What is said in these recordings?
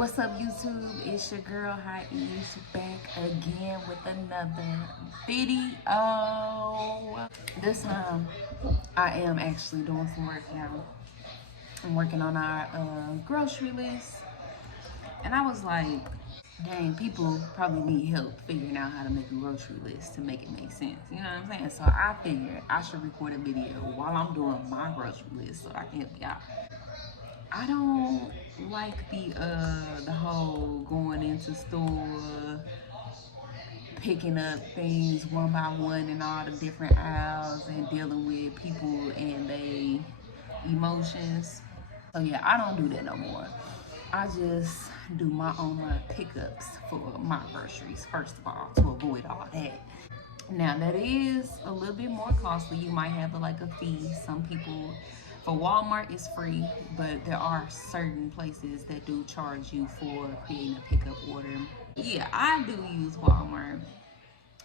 What's up, YouTube? It's your girl HiiEishh back again with another video. This time I am actually doing some work now. I'm working on our grocery list, and I was like, dang, people probably need help figuring out how to make a grocery list to make it make sense. You know what I'm saying? So I figured I should record a video while I'm doing my grocery list so I can help y'all. I don't like the whole going into store, picking up things one by one in all the different aisles and dealing with people and their emotions. So yeah, I don't do that no more. I just do my online pickups for my groceries first of all to avoid all that. Now that is a little bit more costly. You might have like a fee. Some people, for Walmart it's free, but there are certain places that do charge you for creating a pickup order. Yeah, I do use Walmart,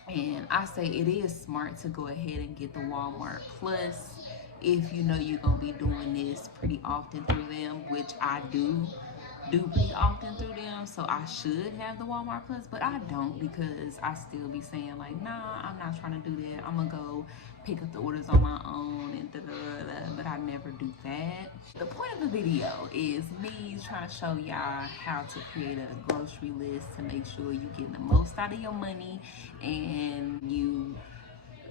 and I say it is smart to go ahead and get the Walmart Plus if you know you're gonna be doing this pretty often through them, which I do pretty often through them, so I should have the Walmart Plus, but I don't because I still be saying like, nah, I'm not trying to do that. I'm gonna go pick up the orders on my own and but I never do that. The point of the video is me trying to show y'all how to create a grocery list to make sure you're getting the most out of your money and you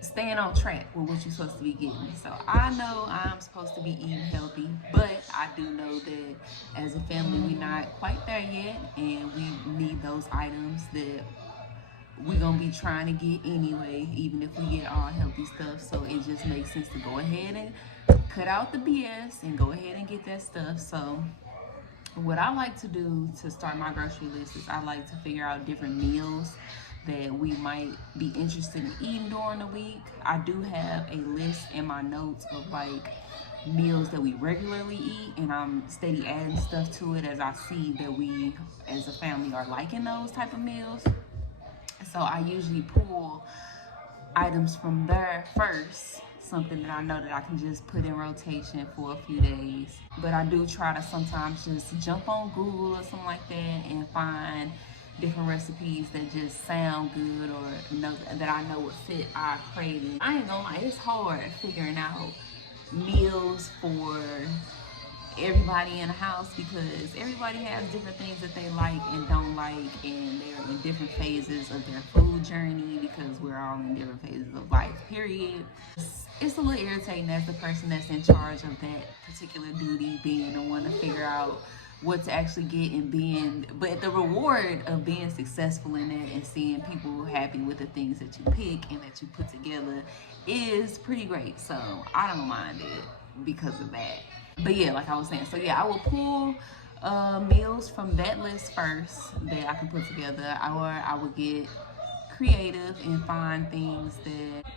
staying on track with what you're supposed to be getting. So I know I'm supposed to be eating healthy, but I do know that as a family we're not quite there yet, and we need those items that we're gonna be trying to get anyway, even if we get all healthy stuff. So it just makes sense to go ahead and cut out the BS and go ahead and get that stuff. So what I like to do to start my grocery list is I like to figure out different meals that we might be interested in eating during the week. I do have a list in my notes of like meals that we regularly eat, and I'm steady adding stuff to it as I see that we as a family are liking those type of meals. So I usually pull items from there first, something that I know that I can just put in rotation for a few days. But I do try to sometimes just jump on Google or something like that and find different recipes that just sound good or know that I know would fit our craving. I ain't gonna lie, it's hard figuring out meals for everybody in the house because everybody has different things that they like and don't like, and they're in different phases of their food journey because we're all in different phases of life, period. It's a little irritating as the person that's in charge of that particular duty, being the one to figure out what to actually get and but the reward of being successful in that and seeing people happy with the things that you pick and that you put together is pretty great. So I don't mind it because of that. But yeah, like I was saying, so yeah, I will pull meals from that list first that I can put together, or I will get creative and find things that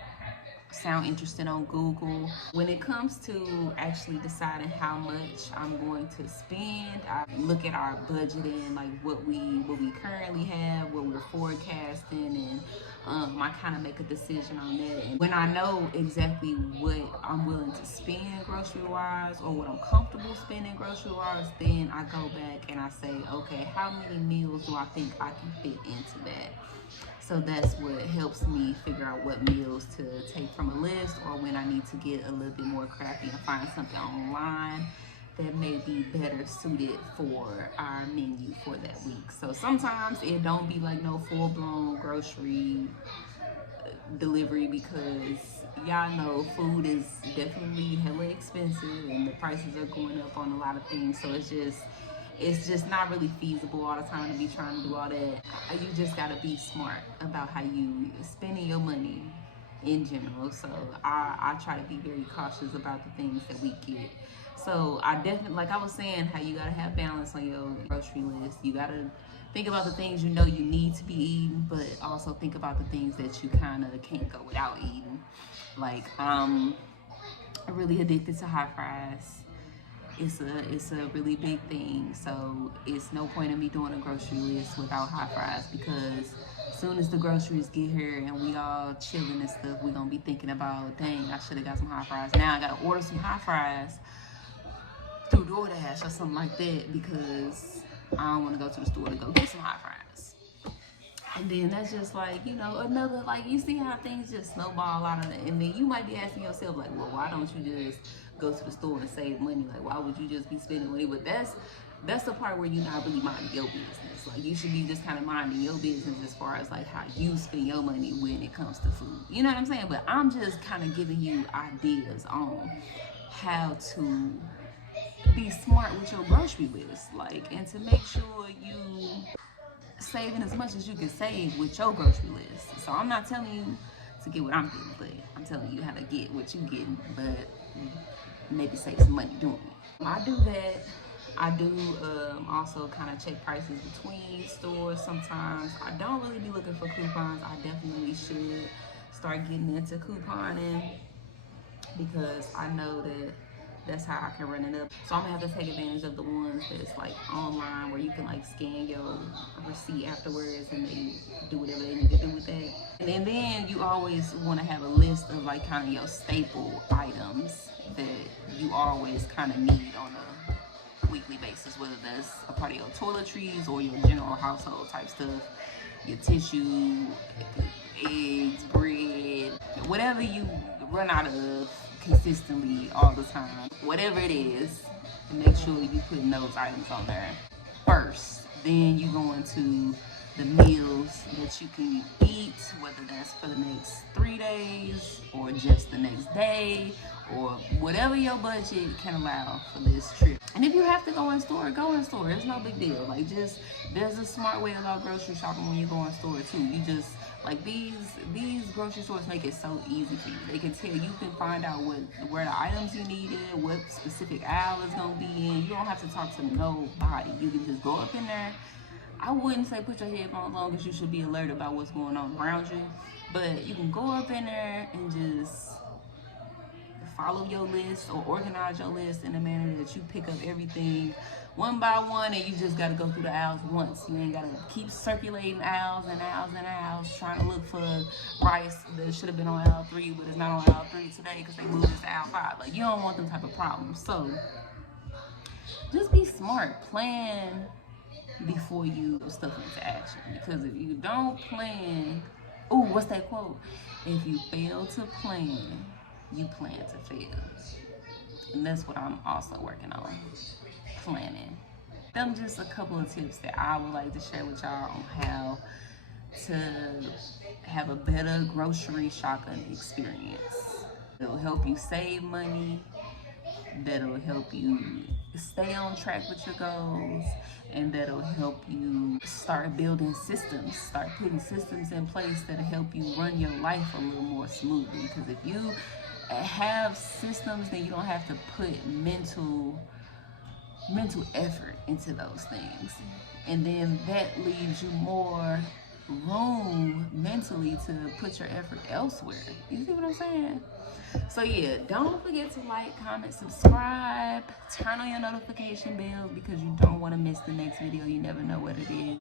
sound interesting on Google. When it comes to actually deciding how much I'm going to spend, I look at our budget and like what we currently have, what we're forecasting, and I kind of make a decision on that. And when I know exactly what I'm willing to spend grocery wise or what I'm comfortable spending grocery wise, then I go back and I say, okay, how many meals do I think I can fit into that? So that's what helps me figure out what meals to take from a list, or when I need to get a little bit more crafty and find something online that may be better suited for our menu for that week. So sometimes it don't be like no full-blown grocery delivery because y'all know food is definitely hella expensive and the prices are going up on a lot of things. So it's just not really feasible all the time to be trying to do all that. You just gotta be smart about how you spending your money in general. So I try to be very cautious about the things that we get. So I definitely, like I was saying, how you gotta have balance on your grocery list. You gotta think about the things you know you need to be eating, but also think about the things that you kind of can't go without eating. Like I'm really addicted to hot fries. It's a really big thing, so it's no point in me doing a grocery list without hot fries, because as soon as the groceries get here and we all chilling and stuff, we gonna be thinking about, dang, I should have got some hot fries. Now I gotta order some hot fries through DoorDash or something like that because I don't want to go to the store to go get some hot fries. And then that's just like, you know, another, like, you see how things just snowball out of it. And then you might be asking yourself, like, well, why don't you just go to the store and save money? Like, why would you just be spending money? But that's the part where you're not really minding your business. Like, you should be just kind of minding your business as far as, like, how you spend your money when it comes to food. You know what I'm saying? But I'm just kind of giving you ideas on how to be smart with your grocery list. Like, and to make sure you saving as much as you can save with your grocery list. So I'm not telling you to get what I'm getting, but I'm telling you how to get what you getting, but maybe save some money doing it. I do that. I do also kind of check prices between stores sometimes. I don't really be looking for coupons. I definitely should start getting into couponing because I know that that's how I can run it up. So I'm gonna have to take advantage of the ones that's like online where you can like scan your receipt afterwards and they do whatever they need to do with that. And then you always want to have a list of like kind of your staple items that you always kind of need on a weekly basis, whether that's a part of your toiletries or your general household type stuff, your tissue, eggs, bread, whatever you run out of consistently all the time, whatever it is, make sure you putting those items on there first. Then you go into the meals that you can eat, whether that's for the next 3 days or just the next day or whatever your budget can allow for this trip. And if you have to go in store, go in store. It's no big deal. Like, just there's a smart way about grocery shopping when you go in store too. You just like these grocery stores make it so easy for you. They can tell you can find out where the items you needed, what specific aisle is gonna be in. You don't have to talk to nobody. You can just go up in there. I wouldn't say put your headphones on because you should be alert about what's going on around you. But you can go up in there and just follow your list or organize your list in a manner that you pick up everything one by one, and you just got to go through the aisles once. You ain't got to keep circulating aisles and aisles and aisles trying to look for rice that should have been on aisle 3 but it's not on aisle 3 today because they moved it to aisle 5. Like, you don't want them type of problems. So just be smart. Plan before you stuff into action, because if you don't plan, oh, what's that quote? If you fail to plan, you plan to fail. And that's what I'm also working on, planning. Them just a couple of tips that I would like to share with y'all on how to have a better grocery shopping experience. It'll help you save money, that'll help you stay on track with your goals, and that'll help you start building systems, start putting systems in place that'll help you run your life a little more smoothly. Because if you have systems, then you don't have to put mental effort into those things, and then that leaves you more room mentally to put your effort elsewhere. You see what I'm saying? So yeah, don't forget to like, comment, subscribe, turn on your notification bell because you don't want to miss the next video. You never know what it is.